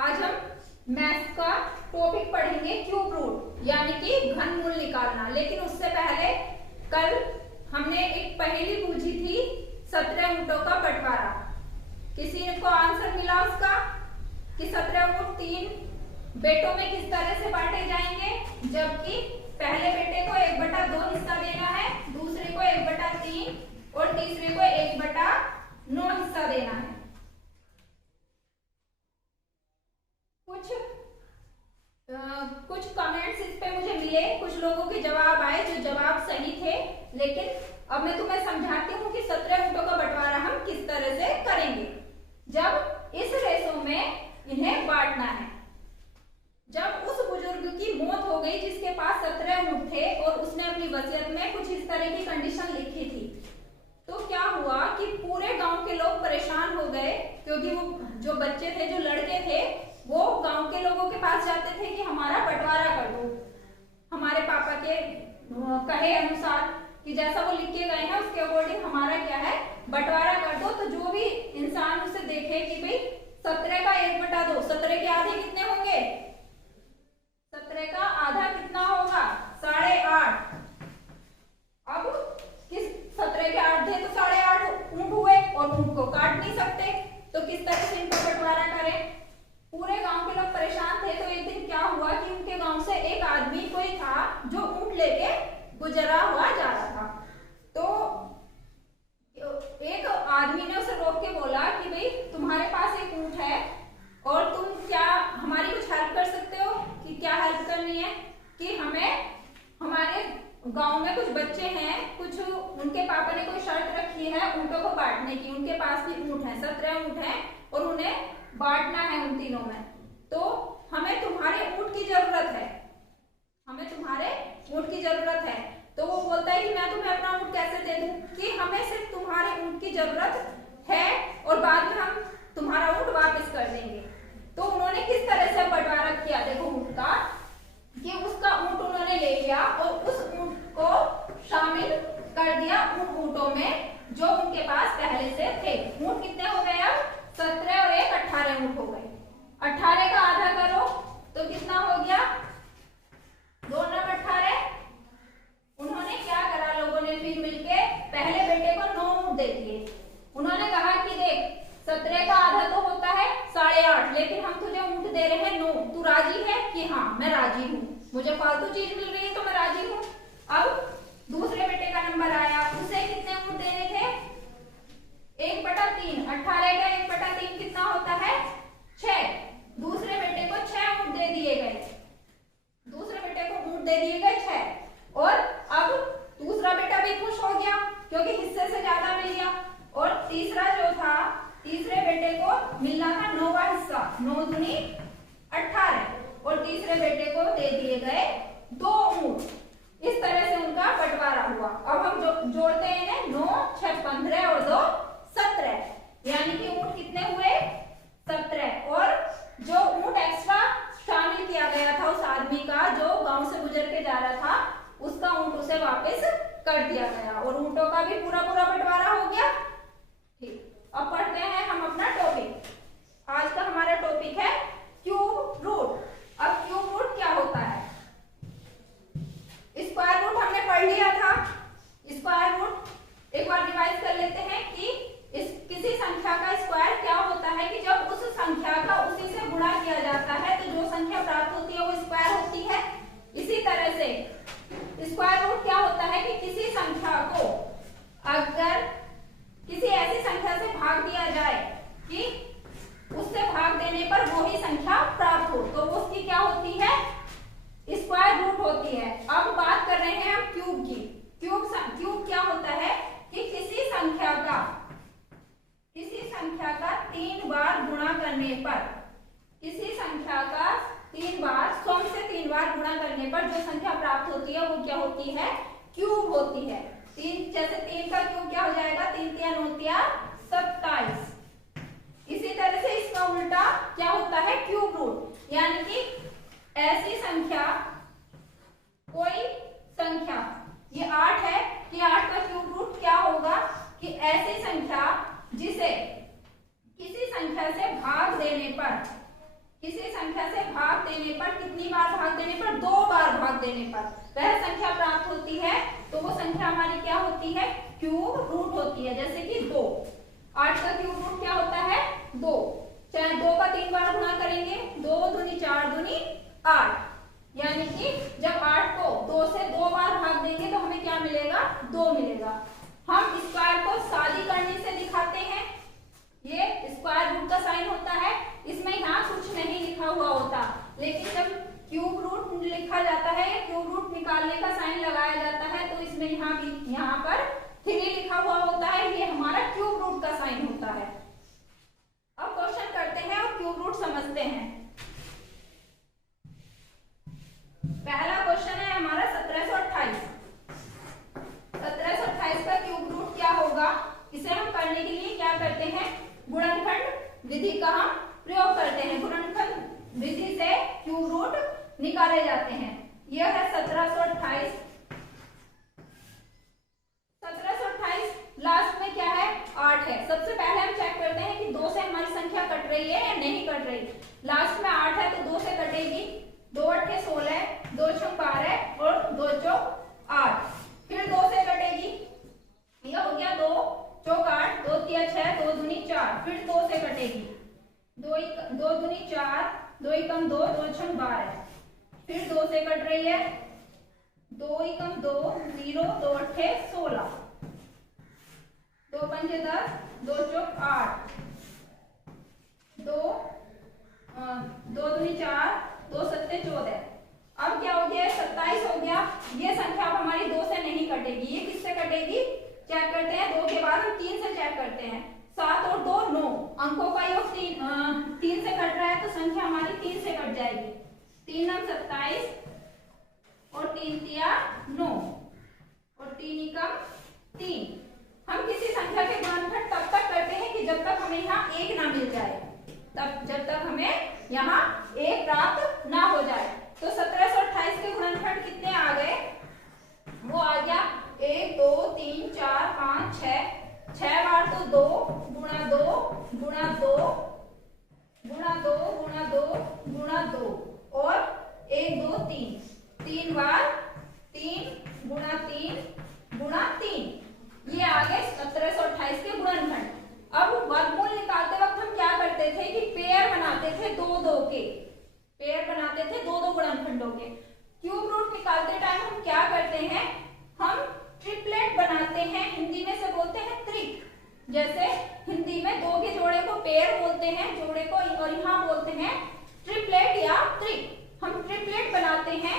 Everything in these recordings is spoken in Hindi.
आज हम मैथ्स का टॉपिक पढ़ेंगे क्यूब रूट यानी कि घनमूल निकालना। लेकिन उससे पहले कल हमने एक पहेली पूछी थी 17 ऊँटों का बंटवारा। किसी को आंसर मिला उसका कि 17 ऊँट 3 बेटों में किस तरह से बांटे जाएंगे, जबकि पहले बेटे को 1/2 हिस्सा देना है, दूसरे को 1/3 और तीसरे को 1/9 हिस्सा देना है। कुछ कमेंट्स इस पे मुझे मिले, कुछ लोगों के जवाब आए जो जवाब सही थे। लेकिन अब मैं तुम्हें समझाती हूँ कि 17 ऊँटों का बंटवारा हम किस तरह से करेंगे। जब इस रेशो में इन्हें बांटना है, जब उस बुजुर्ग की मौत हो गई जिसके पास 17 ऊँट थे और उसने अपनी वसीयत में कुछ इस तरह की कंडीशन लिखी थी, तो क्या हुआ कि पूरे गांव के लोग परेशान हो गए, क्योंकि वो जो बच्चे थे, जो लड़के थे, वो गांव के लोगों के पास जाते थे कि हमारा बंटवारा कर दो, हमारे पापा के कहे अनुसार कि जैसा वो लिख के गए हैं उसके अकॉर्डिंग हमारा क्या है, बंटवारा कर दो। तो जो भी इंसान उसे देखे कि भाई 17 का 1/2, 17 के आधे कितने होंगे, 17 का आधा कितना होगा, 8.5। अब किस 17 के आधे तो 8.5 ऊँट हुए और ऊँट को काट नहीं सकते, तो किस तरह से इनका बंटवारा करें। पूरे गांव के लोग परेशान थे। तो एक दिन क्या हुआ कि उनके गांव से एक आदमी कोई था जो ऊँट लेके गुजरा हुआ जा रहा था। तो एक आदमी ने उसे रोक के बोला कि भाई तुम्हारे पास एक ऊँट है और तुम क्या हमारी कुछ हेल्प कर सकते हो। कि क्या हेल्प करनी है कि हमें, हमारे गांव में कुछ बच्चे हैं, कुछ उनके पापा ने कोई शर्त रखी है ऊँटों को बांटने की। उनके पास भी ऊँट है, 17 ऊँट हैं और उन्हें बांटना है उन तीनों में। तो हमें तुम्हारे ऊँट की जरूरत है, हमें तुम्हारे ऊँट की जरूरत है। तो वो बोलता है कि मैं तुम्हें अपना ऊँट कैसे दे दूं, कि हमें सिर्फ तुम्हारे ऊँट की जरूरत है और बाद में हम तुम्हारा ऊँट वापस कर देंगे। तो उन्होंने किस तरह से बंटवारा किया, देखो ऊँट का, कि उसका ऊँट उन्होंने ले लिया और उस ऊँट को शामिल कर दिया उन ऊँटों में जो उनके पास पहले से थे। ऊँट कितने हो गए, अब 17 और 1 18 ऊँट हो गए। 18 का आधा करो तो कितना हो गया, 2 9 18। उन्होंने क्या करा, लोगों ने फिर मिलके पहले बेटे को 9 ऊँट दे दिए। उन्होंने कहा कि देख 17 का आधा तो होता है 8.5, लेकिन हम तुझे ऊँट दे रहे हैं 9, तू राजी है? कि हाँ मैं राजी हूँ, मुझे फालतू चीज मिल रही है तो मैं राजी हूँ। अब दूसरे बेटे का नंबर आया, उसे कितने ऊँट देने थे, 1/3। 18 का 1/3 कितना होता है, 6। दूसरे बेटे को 6 ऊँट दे दिए गए, दूसरे बेटे को ऊँट दे दिए गए 6। और अब दूसरा बेटा भी खुश हो गया क्योंकि हिस्से से ज्यादा मिल गया। और तीसरा जो था, तीसरे बेटे को मिलना था 9वां हिस्सा, 9 दूनी 18 और तीसरे बेटे को दे दिए गए 2 ऊँट। इस तरह से उनका बंटवारा हुआ। अब हम जोड़ते हैं 9 6 15 और 2 17, यानी कि ऊँट कितने हुए, 17। और जो ऊँट एक्स्ट्रा शामिल किया गया था उस आदमी का जो गांव से गुजर के जा रहा था, उसका ऊँट उसे वापस कर दिया गया और ऊँटों का भी पूरा बंटवारा हो गया। ठीक, अब पढ़ते हैं हम अपना टॉपिक। आज का हमारा टॉपिक है क्यूब रूट। अब क्यूब रूट क्या होता है, स्क्वायर रूट हमने पढ़ लिया था। स्क्वायर रूट एक बार रिवाइज कर लेते हैं कि किसी संख्या का स्क्वायर क्या होता है, कि जब उस संख्या का उसी से गुणा किया जाता है तो जो संख्या प्राप्त होती है वो स्क्वायर होती है। इसी तरह से स्क्वायर रूट क्या होता है कि किसी संख्या को अगर किसी ऐसी संख्या से भाग दिया जाए कि उससे भाग देने पर वही संख्या प्राप्त हो, तो वो उसकी क्या होती है, स्क्वायर रूट होती है। अब बात कर रहे हैं हम क्यूब की। क्यूब क्या होता है कि किसी संख्या का 3 बार गुणा करने पर, किसी संख्या का 3 बार, 100 से 3 बार गुणा करने पर जो संख्या प्राप्त होती है वो क्या होती है, क्यूब होती है। 3 जैसे 3 का क्यूब क्या हो जाएगा, 3 3 9 27। इसी तरह से इसका उल्टा क्या होता है, क्यूब रूट, यानी कि ऐसी संख्या, कोई संख्या, ये 8 है कि 8 का क्यूब रूट क्या होगा, कि ऐसी संख्या जिसे किसी संख्या से भाग देने पर, किसी संख्या से भाग देने पर, कितनी बार भाग देने पर, 2 बार भाग देने पर वह संख्या प्राप्त होती है, तो वो संख्या हमारी क्या होती है, क्यूब रूट होती है। जैसे कि 2, 8 का क्यूब रूट क्या होता है, 2। चाहे 2 का 3 बार गुणा करेंगे, 2 दूनी 4 दूनी 8, यानी कि जब 8 को 2 से 2 बार भाग देंगे तो हमें क्या मिलेगा, 2 मिलेगा। हम स्क्वायर को सादीकरण से दिखाते हैं, ये स्क्वायर रूट का साइन होता है, इसमें यहाँ कुछ नहीं लिखा हुआ होता, लेकिन जब क्यूब रूट लिखा जाता है या क्यूब रूट निकालने का साइन लगाया जाता है तो इसमें यहाँ पर 3 लिखा हुआ होता है, ये हमारा क्यूब रूट का साइन होता है। अब क्वेश्चन करते हैं और क्यूब रूट समझते हैं। पहला क्वेश्चन है हमारा 1728। 1728 का क्यूब रूट क्या होगा, इसे हम करने के लिए क्या करते हैं, गुणनखंड विधि का हम प्रयोग करते हैं। गुणनखंड विधि से क्यूब रूट निकाले जाते हैं। यह है 1728। 1728 लास्ट में क्या है, 8 है। सबसे पहले हम चेक करते हैं कि 2 से हमारी संख्या कट रही है या नहीं कट रही। लास्ट में 8 है तो 2 से कटेगी, 2 8 16, 2 6 12 और 2 4 8। फिर 2 से कटेगी, यह हो गया 2 4 8, 2 3 6, 2 दूनी 4। फिर 2 से कटेगी, 2 दूनी 4, 2 एकम 2, 2 6 12। फिर 2 से कट रही है, 2 एकम 2 0, 2 8 16, 2 5 10, 2 चौक 8, 2 दूनी 4, 2 7 14। अब क्या हो गया, 27 हो गया। ये संख्या अब हमारी 2 से नहीं कटेगी, ये किससे कटेगी, चेक करते हैं। 2 के बाद हम 3 से चेक करते हैं। 7 और 2 9, अंकों का योग 3 से कट रहा है तो संख्या हमारी 3 से कट जाएगी। 3 9 27 और 3 3 9 और 3 एकम 3। हम किसी संख्या के गुणनखंड तब तक करते हैं कि जब तक हमें यहाँ 1 ना मिल जाए, तब जब तक हमें यहाँ 1 प्राप्त ना हो जाए। तो 1728 के गुणनखंड कितने आ गए, वो आ गया 1 2 3 4 5 6 बार तो 2 गुणा 2 गुणा 2 गुणा 2 गुणा 2 गुणा 2 और 1 2 3, 3 बार 3 गुणा 3 गुणा 3। ये आ गए 1728 के गुणनखंड। अब वर्गमूल निकालते वक्त हम क्या करते थे कि पेयर बनाते थे, 2 2 के पेयर बनाते थे, 2 2 गुणनखंडों के। क्यूब रूट निकालते टाइम हम क्या करते हैं, हम ट्रिपलेट बनाते हैं, हिंदी में से बोलते हैं त्रिक। जैसे हिंदी में 2 के जोड़े को पेयर बोलते हैं, जोड़े को, और यहाँ बोलते हैं ट्रिपलेट या त्रिक। हम ट्रिपलेट बनाते हैं,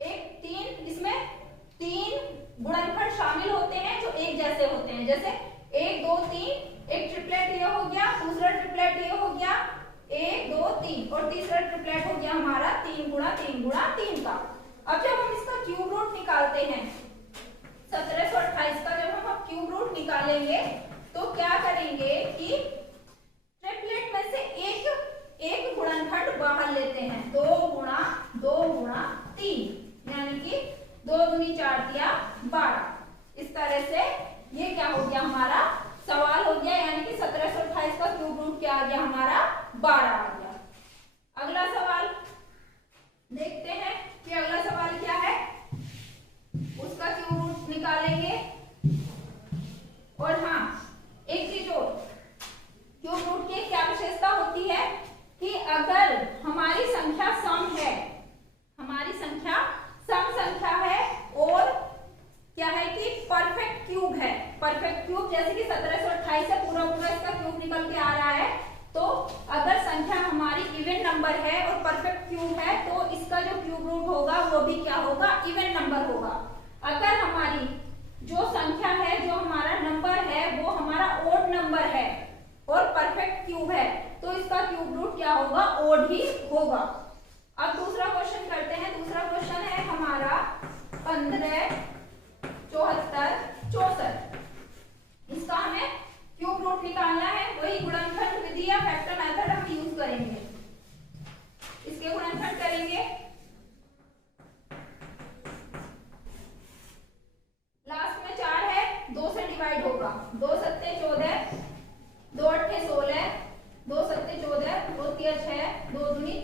एक 3, इसमें 3 गुणनखंड शामिल होते हैं जो एक जैसे होते हैं। जैसे 1 2 3, एक ट्रिपलेट ये हो गया, दूसरा ट्रिपलेट ये हो गया 1 2 3 और तीसरा ट्रिपलेट हो गया हमारा 3 गुणा 3 गुणा 3 का। अब जब हम इसका क्यूब रूट निकालते हैं 1728 का, जब हम क्यूब रूट निकालेंगे तो क्या करेंगे कि ट्रिपलेट में से एक गुणनखंड बाहर लेते हैं, 2 गुणा 3, यानी कि 2 दूनी 4 दिया 12। इस तरह से ये क्या हो गया, हमारा सवाल हो गया, यानी कि 1728 का क्यूब रूट क्या आ गया, हमारा 12 आ गया। अगला सवाल देखते हैं कि अगला सवाल क्या है, उसका क्यूब रूट निकालेंगे। और हाँ, एक चीज और, क्यूब रूट की क्या विशेषता होती है कि अगर हमारी संख्या सम है, हमारी संख्या सम संख्या है और क्या है कि परफेक्ट क्यूब है, परफेक्ट क्यूब, जैसे कि 1728 से पूरा इसका क्यूब निकल के आ रहा है, तो अगर संख्या हमारी इवन नंबर है और परफेक्ट क्यूब है तो इसका जो क्यूब रूट होगा वो भी क्या होगा, इवन नंबर होगा। अगर हमारी जो संख्या है, जो हमारा नंबर है, वो हमारा ओड नंबर है और परफेक्ट क्यूब है, तो इसका क्यूब रूट क्या होगा, ओड ही होगा। अब दूसरा क्वेश्चन करते हैं। दूसरा क्वेश्चन है हमारा 15 74 64। इसका हमें क्यूब रूट निकालना है, वही गुणनखंड विधि या फैक्टर मेथड हम यूज करेंगे। इसके गुणनखंड करेंगे, लास्ट में 4 है, 2 से डिवाइड होगा, 2 7 14, 2 8 16, 2 7 14, 2 3 6, 2 दूनी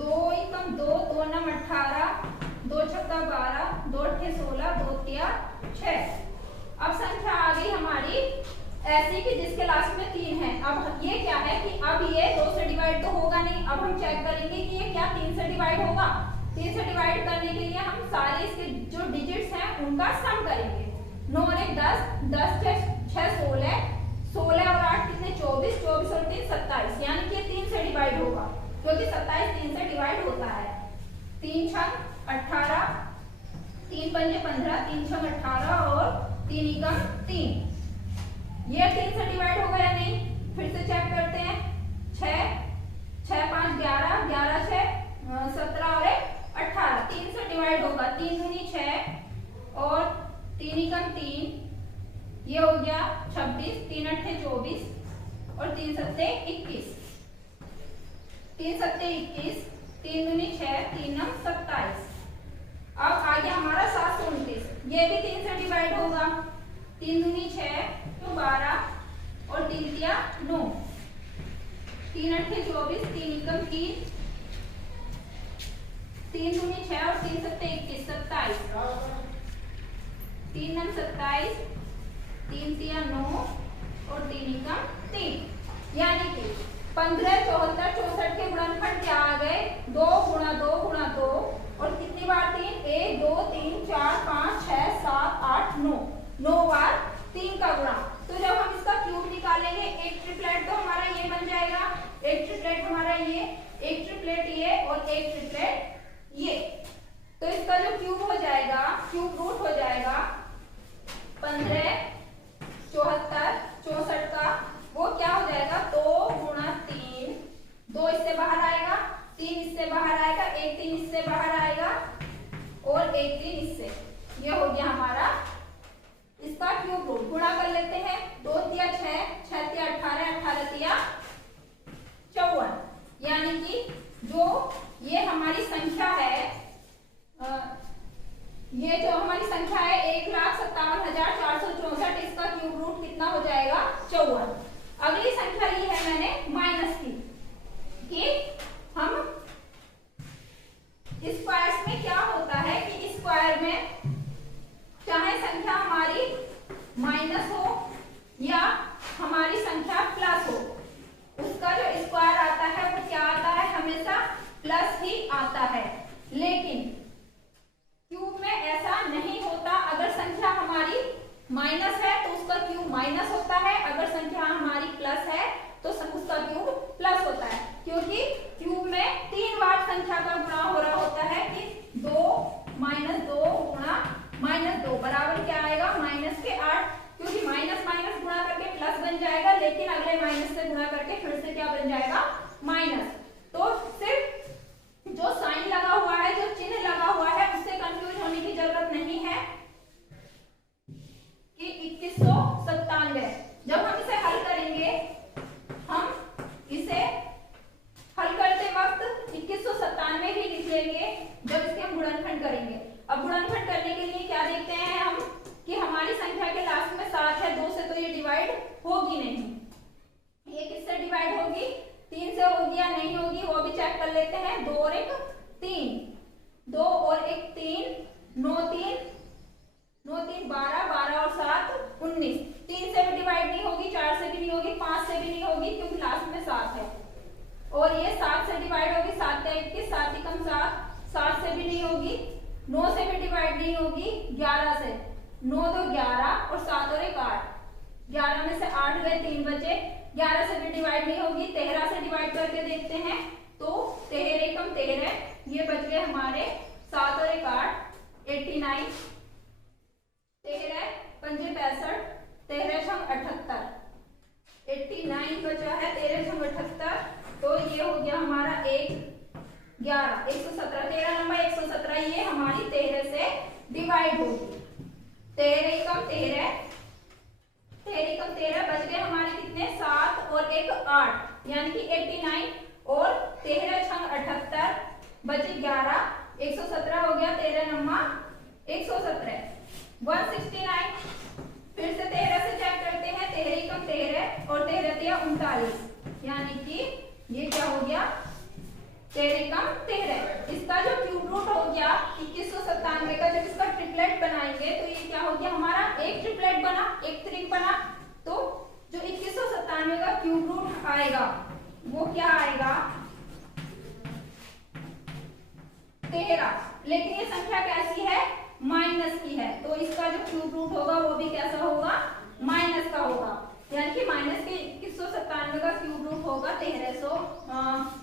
2 एकम 2, 2 नम 18, 2 छक्का 12, 2 अट्ठे 16, 2 तिया 6। अब संख्या आ गई हमारी ऐसी कि जिसके लास्ट में 3 है। अब ये क्या है कि अब ये 2 से डिवाइड तो होगा नहीं। अब हम चेक करेंगे कि ये क्या 3 से डिवाइड होगा। 3 से डिवाइड करने के लिए हम सारे इसके जो डिजिट्स हैं उनका सम करेंगे। 9 और 1 10, 10 के 6 16, 16 और 8 कितने 24, 24 और 3 27, यानी कि 3 से डिवाइड होगा क्योंकि 27 3 से डिवाइड होता है। 3 छंग 18, 3 पंजे 15, 3 छंग 18 और 3 एकम 3। ये 3 से डिवाइड होगा या नहीं, फिर से चेक करते हैं। 6 6 5 11, 11 6 17 और 18, 3 से डिवाइड होगा। 3 दूनी 6 और 3 एकम 3, ये हो गया 26, 3 अट्ठे 24 और 3 सत्ते 21, 3 सत्ते 21, 3 दूनी 6, 3 नम 27। अब आ गया हमारा 729, ये भी 3 से डिवाइड होगा। 3 दूनी 6 तो 12 और 3 तिया 9, 3 अट्ठे 24, 3 एकम 3, 3 दूनी 6 और 3 सत्ते 21 27, 3 नम 27, 3 तिया 9 और 3 एकम 3, यानी कि 15 74 64 के गुणनफल क्या आ गए 2 गुणा 2 गुणा 2 और कितनी बार 3, 1 2 3 4 5 6 7 8 9, 9 बार 3 का गुणा। तो जब हम इसका क्यूब निकालेंगे, एक ट्रिपलेट तो हमारा ये बन जाएगा, एक ट्रिपलेट हमारा ये, एक ट्रिपलेट ये और एक ट्रिपलेट ये। तो इसका जो क्यूब हो जाएगा, क्यूब रूट हो जाएगा 15 74 64 का, वो क्या हो जाएगा 2 गुणा 3, 2 इससे बाहर आएगा, 3 इससे बाहर आएगा, 1 3 इससे बाहर आएगा और 1 3 इससे। ये हो गया हमारा इसका क्यूब रूट। गुणा कर लेते हैं। 2 तिया 6, 6 तिया 18, 18 तिया 54, यानी कि जो ये हमारी संख्या है, ये जो हमारी संख्या है 1,57,464, इसका क्यूब रूट कितना हो जाएगा 54। अगली संख्या ली है मैंने माइनस की, कि हम स्क्वायर्स में क्या होता है कि स्क्वायर में चाहे संख्या हमारी माइनस हो या हमारी संख्या प्लस हो, उसका जो स्क्वायर आता है वो क्या आता है, हमेशा प्लस ही आता है। लेकिन क्यूब में ऐसा नहीं होता। अगर संख्या हमारी माइनस है तो उसका क्यूब माइनस होता है, अगर संख्या हमारी प्लस है तो उसका क्यूब प्लस होता है, क्योंकि क्यूब में 3 बार संख्या का गुणा हो रहा होता है कि 2 माइनस 2 गुणा माइनस 2 बराबर क्या आएगा माइनस के 8, क्योंकि माइनस माइनस गुणा करके प्लस बन जाएगा, लेकिन अगले माइनस से गुणा करके फिर से क्या बन जाएगा माइनस। तो सिर्फ जो साइन लगा हुआ है, जो चिन्ह लगा हुआ है, उससे कंफ्यूज होने की जरूरत नहीं है कि 2197। जब हम इसे हल करेंगे, हम इसे हल करते वक्त 2197 ही लिख लेंगे जब इसके हम गुणनखंड करेंगे। अब गुणनखंड करने के लिए क्या देखते हैं हम कि हमारी संख्या के लास्ट में 7 है, 2 से तो ये डिवाइड होगी नहीं। ये किससे डिवाइड होगी, 3 से होगी या नहीं होगी, वो भी चेक कर लेते हैं। 2 और 1 3, 2 और 1 3, 9 3 9 3 12, 12 और 7 19। 3 से भी डिवाइड नहीं होगी, 4 से भी नहीं होगी, 5 से भी नहीं होगी, क्योंकि लास्ट में 7 है। और ये 7 से डिवाइड होगी, 7 या 21, 7 एकम 7, 7 से भी नहीं होगी। 9 से भी डिवाइड नहीं होगी, 11 से, 9 2 11 और 7 और 1 8, 11 में से 8 गए, 3 बचे। 11 से भी डिवाइड नहीं होगी, 13 से डिवाइड करके देखते हैं तो 13 एकम 13, ये बच गए हमारे 7 और 1 8, 89, 13 पंजे 65, 13 छंग 78, 89 बचा है, 13 छंग 78, तो ये हो गया हमारा 11 117, 13 नंबर 117, ये हमारी 13 से डिवाइड होगी। 13 एकम 13, 13 एकम 13 बच गए हमारे कितने 7 और 1 8, यानी कि 89 और 13 छंग 78 बचे 11, 117 हो गया, 13 नंबर 117, 169। फिर से 13 से चेक करते हैं, 13 एकम 13 और 13 तिया 39, यानी कि ये क्या हो गया 13 कम 13, इसका जो क्यूब रूट हो गया 2197 का, जब इसका ट्रिपलेट बनाएंगे तो ये क्या हो गया हमारा, एक ट्रिपलेट बना, एक त्रिक बना, तो जो 2197 का क्यूब रूट आएगा वो क्या आएगा 13। लेकिन ये संख्या कैसी है, माइनस की है, तो इसका जो क्यूब रूट होगा वो भी कैसा होगा, माइनस का होगा, यानी कि माइनस के 2197 का क्यूब रूट होगा 1300